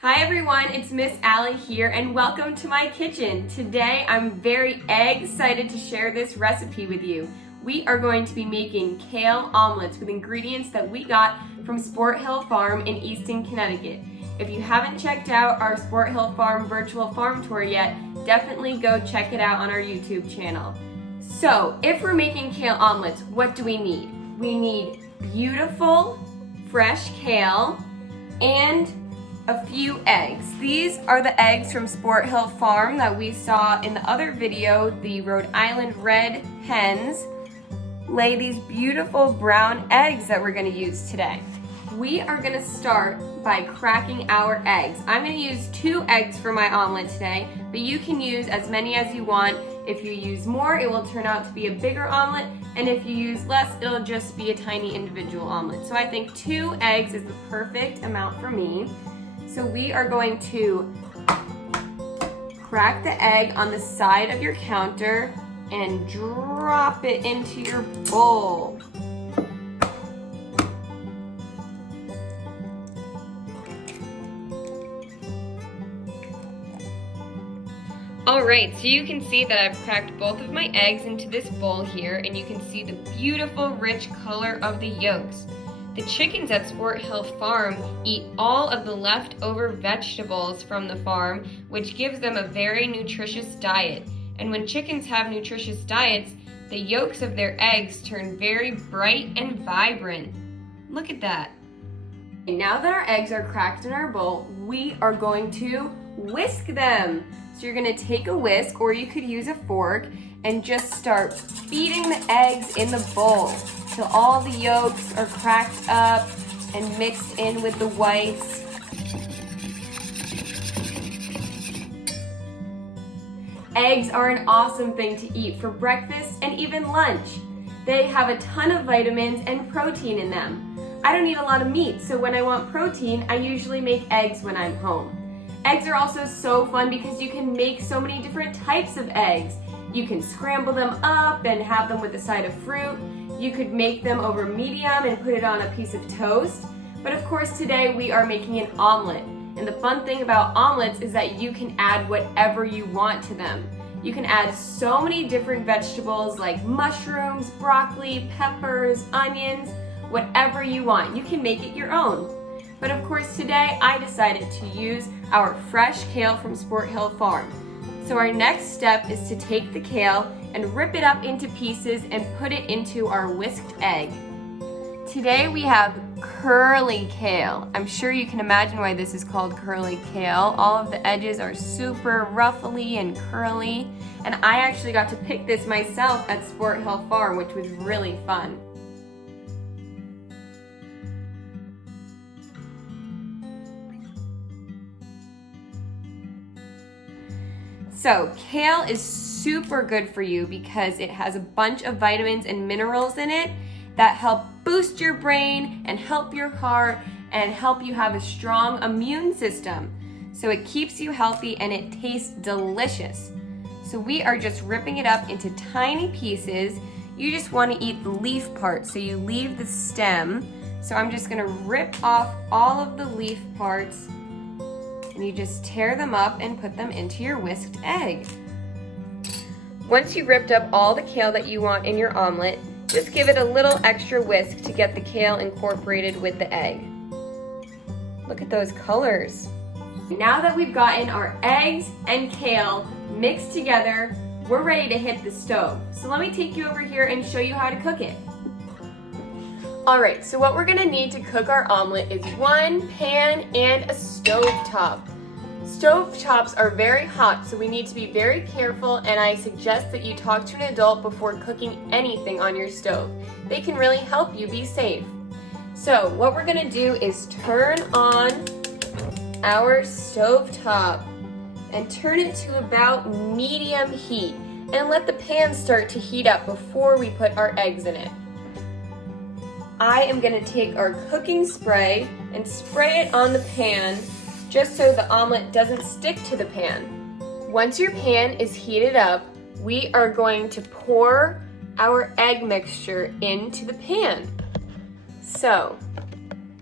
Hi everyone, it's Miss Allie here and welcome to my kitchen. Today I'm very excited to share this recipe with you. We are going to be making kale omelets with ingredients that we got from Sport Hill Farm in Easton, Connecticut. If you haven't checked out our Sport Hill Farm virtual farm tour yet, definitely go check it out on our YouTube channel. So, if we're making kale omelets, what do we need? We need beautiful, fresh kale and a few eggs. These are the eggs from Sport Hill Farm that we saw in the other video. The Rhode Island red hens lay these beautiful brown eggs that we're gonna use today. We are gonna start by cracking our eggs. I'm gonna use 2 eggs for my omelet today, but you can use as many as you want. If you use more, it will turn out to be a bigger omelet, and if you use less, it'll just be a tiny individual omelet. So I think 2 eggs is the perfect amount for me. So we are going to crack the egg on the side of your counter and drop it into your bowl. All right, so you can see that I've cracked both of my eggs into this bowl here, and you can see the beautiful rich color of the yolks. The chickens at Sport Hill Farm eat all of the leftover vegetables from the farm, which gives them a very nutritious diet. And when chickens have nutritious diets, the yolks of their eggs turn very bright and vibrant. Look at that. Now that our eggs are cracked in our bowl, we are going to whisk them. So you're gonna take a whisk, or you could use a fork, and just start beating the eggs in the bowl till all the yolks are cracked up and mixed in with the whites. Eggs are an awesome thing to eat for breakfast and even lunch. They have a ton of vitamins and protein in them. I don't eat a lot of meat, so when I want protein, I usually make eggs when I'm home. Eggs are also so fun because you can make so many different types of eggs. You can scramble them up and have them with a side of fruit. You could make them over medium and put it on a piece of toast. But of course today we are making an omelet. And the fun thing about omelets is that you can add whatever you want to them. You can add so many different vegetables like mushrooms, broccoli, peppers, onions, whatever you want. You can make it your own. But of course today I decided to use our fresh kale from Sport Hill Farm. So our next step is to take the kale and rip it up into pieces and put it into our whisked egg. Today we have curly kale. I'm sure you can imagine why this is called curly kale. All of the edges are super ruffly and curly, and I actually got to pick this myself at Sport Hill Farm, which was really fun. So, kale is super good for you because it has a bunch of vitamins and minerals in it that help boost your brain and help your heart and help you have a strong immune system. So it keeps you healthy and it tastes delicious. So we are just ripping it up into tiny pieces. You just want to eat the leaf part, so you leave the stem. So I'm just going to rip off all of the leaf parts, and you just tear them up and put them into your whisked egg. Once you've ripped up all the kale that you want in your omelet, just give it a little extra whisk to get the kale incorporated with the egg. Look at those colors. Now that we've gotten our eggs and kale mixed together, we're ready to hit the stove. So let me take you over here and show you how to cook it. Alright, so what we're gonna need to cook our omelet is 1 pan and a stove top. Stove tops are very hot, so we need to be very careful, and I suggest that you talk to an adult before cooking anything on your stove. They can really help you be safe. So what we're gonna do is turn on our stove top and turn it to about medium heat and let the pan start to heat up before we put our eggs in it. I am gonna take our cooking spray and spray it on the pan just so the omelet doesn't stick to the pan. Once your pan is heated up, we are going to pour our egg mixture into the pan. So,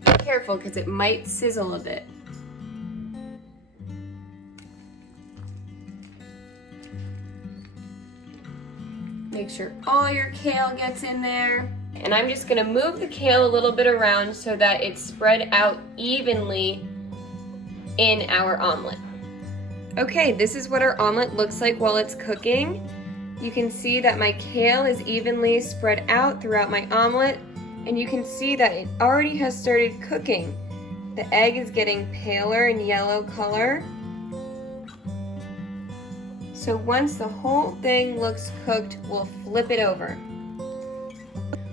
be careful because it might sizzle a bit. Make sure all your kale gets in there. And I'm just gonna move the kale a little bit around so that it's spread out evenly in our omelet. Okay, this is what our omelet looks like while it's cooking. You can see that my kale is evenly spread out throughout my omelet, and you can see that it already has started cooking. The egg is getting paler in yellow color. So once the whole thing looks cooked, we'll flip it over.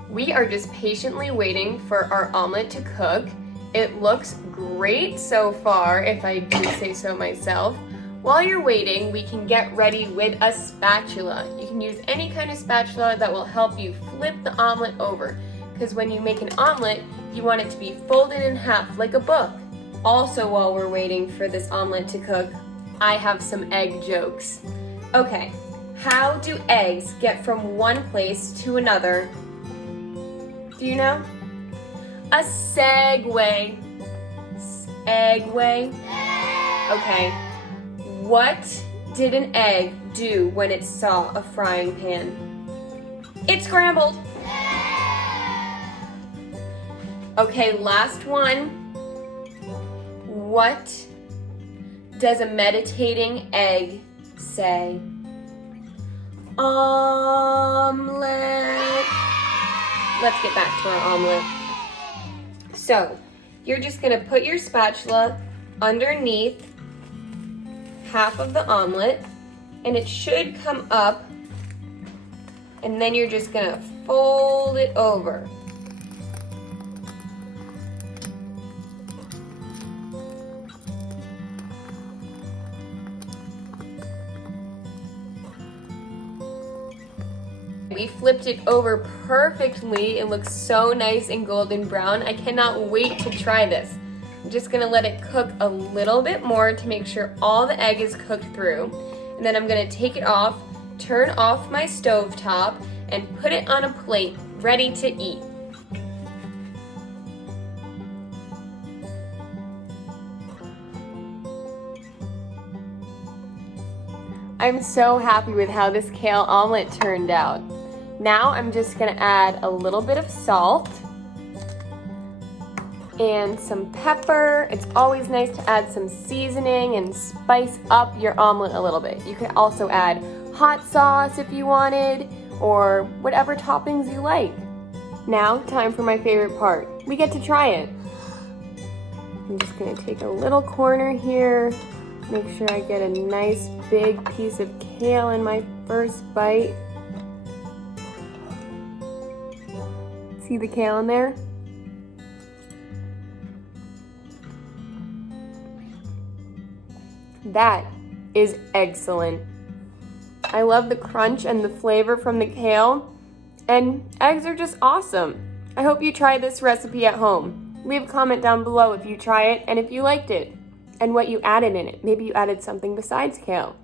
We are just patiently waiting for our omelet to cook. It looks great so far, if I do say so myself. While you're waiting, we can get ready with a spatula. You can use any kind of spatula that will help you flip the omelet over. Because when you make an omelet, you want it to be folded in half like a book. Also, while we're waiting for this omelet to cook, I have some egg jokes. Okay, how do eggs get from one place to another? Do you know? A segue. Segway. Okay. What did an egg do when it saw a frying pan? It scrambled. Okay, last one. What does a meditating egg say? Omelet. Let's get back to our omelet. So, you're just gonna put your spatula underneath half of the omelet, and it should come up, and then you're just gonna fold it over. We flipped it over perfectly. It looks so nice and golden brown. I cannot wait to try this. I'm just gonna let it cook a little bit more to make sure all the egg is cooked through. And then I'm gonna take it off, turn off my stove top, and put it on a plate ready to eat. I'm so happy with how this kale omelet turned out. Now I'm just gonna add a little bit of salt and some pepper. It's always nice to add some seasoning and spice up your omelet a little bit. You can also add hot sauce if you wanted, or whatever toppings you like. Now, time for my favorite part. We get to try it. I'm just gonna take a little corner here, make sure I get a nice big piece of kale in my first bite. See the kale in there? That is excellent. I love the crunch and the flavor from the kale, and eggs are just awesome. I hope you try this recipe at home. Leave a comment down below if you try it and if you liked it, and what you added in it. Maybe you added something besides kale.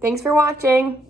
Thanks for watching.